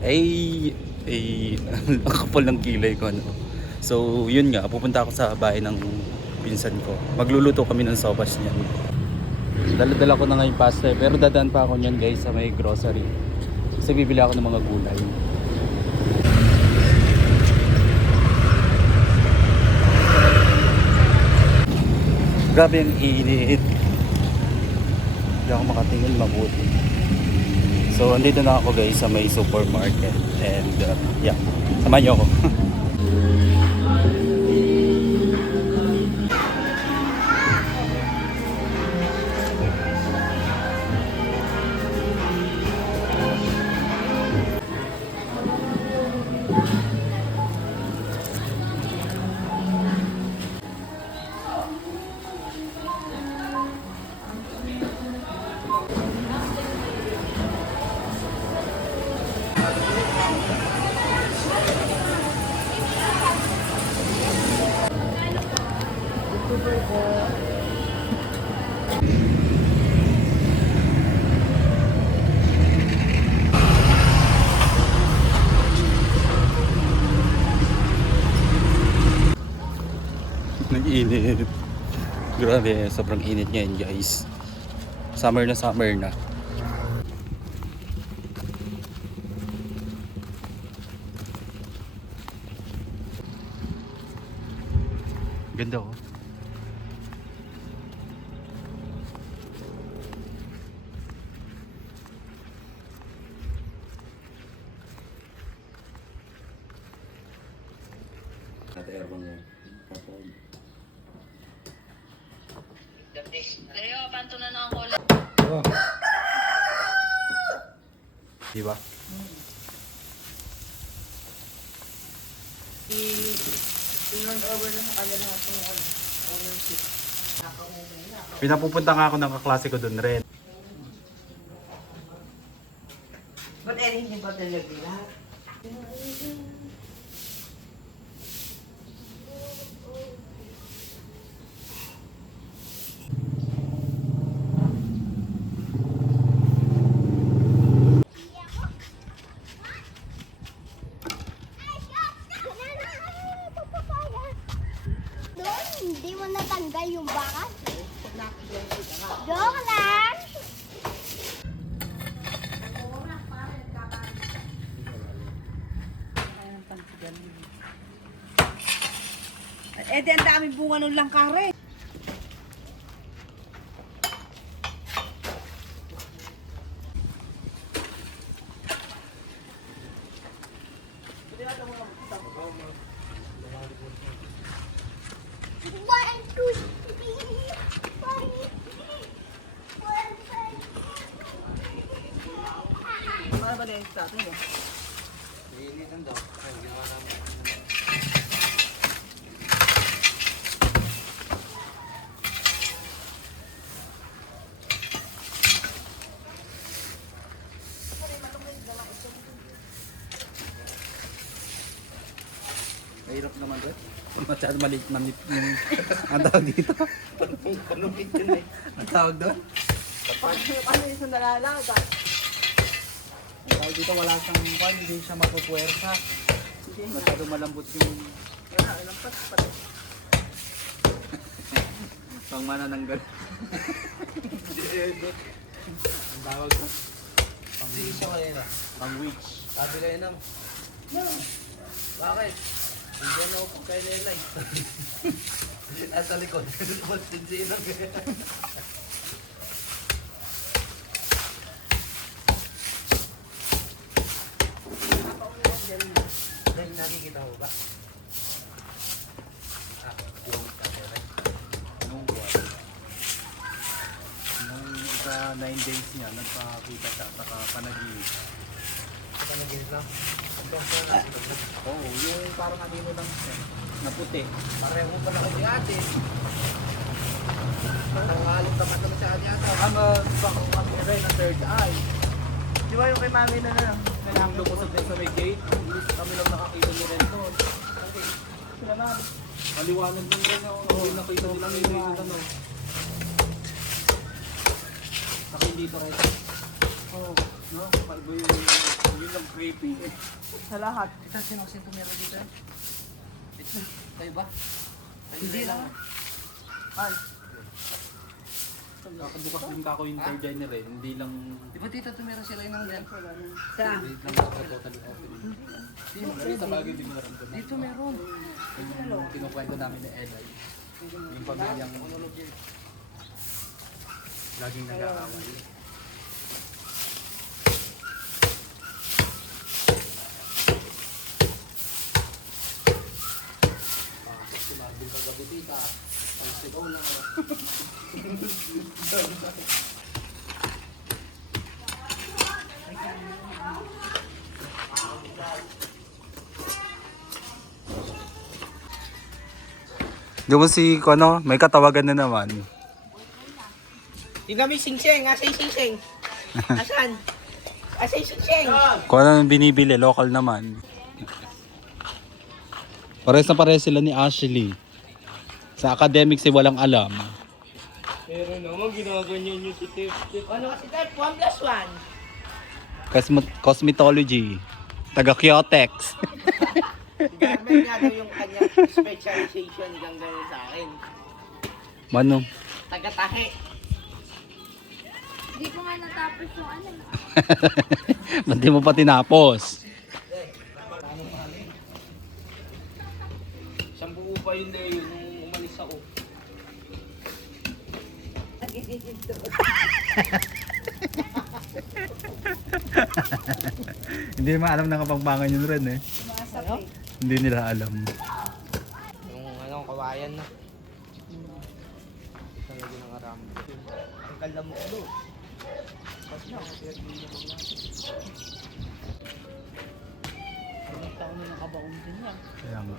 Ang kapal ng kilay ko, ano. So, yun nga, pupunta ako sa bahay ng pinsan ko. Magluluto kami ng sopas niyan. Dala-dala ko na nga yung pasta, pero dadaan pa ako niyan, guys, sa may grocery. Kasi bibili ako ng mga gulay. Grabe ang init. Hindi ako makatingin mabuti. So, andito na ako, guys, sa may supermarket. And, yeah, samahan niyo ako. Nag-init. Grabe, sobrang init ngayon, guys. Summer na summer na. Ganda, oh. Nata-aircon mo. Leo, panto na ng cola. Oh. Diba? I-turn over na sa kanya ng ating ownership. Pinapupunta nga ako ng kaklase ko dun rin. Ba't hindi ba talaga? Hindi mo natanggal yung bakal? Joke lang! Eh, di ang daming bunga nung langkare. One, two, three, four, Para ba na yung status mo? Nililitan daw. Ay, ginawa namin. Mahirap naman rin. Masyado maliit manip yung ang tawag dito. Panungkit yun eh. Ang tawag doon. Paano yung sandalala? Ang tawag dito wala siyang kwan, hindi siya mapupuwersa. Masyado malambot yung Wala, lampas pa rin. pang manananggal. Ang tawag ko. Sige siya kanina. Pang witch. Sabi kayo na. No. Bakit? Hindi na ako pagkain na ilay. Nasa likod. Lumot din si Inang. Dahil nakikita mo ba? Yung kateray. Nung buwan. Nung isa 9 days niya, nagpakita siya at panaginip. Ito naging lang. Hanggang sa nasilog na. Oo, yung parang ano lang siya, na puti. Pareho pala ko si ate. Nangalit naman naman si ate ata. Baka kami rin ang third eye. Di ba yung kay mami na lang? Nang lumusot din sa may gate, kami lang nakakita ni Ren doon. Sila na. Maliwanag din rin ako, hindi nakita nila may gate ano. Nakita dito rin. Oo. No, palbo yun ang creepy eh. Sa lahat. Ito, sino kasi tumira dito? Ito, kayo ba? Hindi lang. Ay. Nakabukas din kako yung third diner eh. Hindi lang... Di ba dito tumira sila yung nang Sa? Hindi lang totally open. Pero sa bagay din meron doon. Dito meron. Yung kinukwento namin ni Eli. Yung pamilyang laging nag-aaway. Sinabi ka gabi dito. Pag sigaw na ano. Yung si Kono, may katawagan na naman. Yung kami sing-sing. Asa yung sing-sing? Asan? Asa yung sing-sing? Kung ano yung binibili, local naman. Pares na pares sila ni Ashley. Sa academics ay walang alam. Pero naman ginagawa niyo si Tip. Ano kasi Tip? 1+1. Cosmetology. Taga Kyotex. Garment nga daw yung kanyang specialization hanggang gano'n sa akin. Mano? Taga-tahe. Hindi ko nga natapos yung ano. Ba't di mo pa tinapos? Isang buo pa yun na yun nung umalis ako. Hindi naman alam na kapangpangan yun rin eh. Ano? Hindi nila alam. Yung ano, kawayan na. Talaga ng aramo. Ang kala mo ulo. Ilang taon na nakabaon din yan. Kaya nga.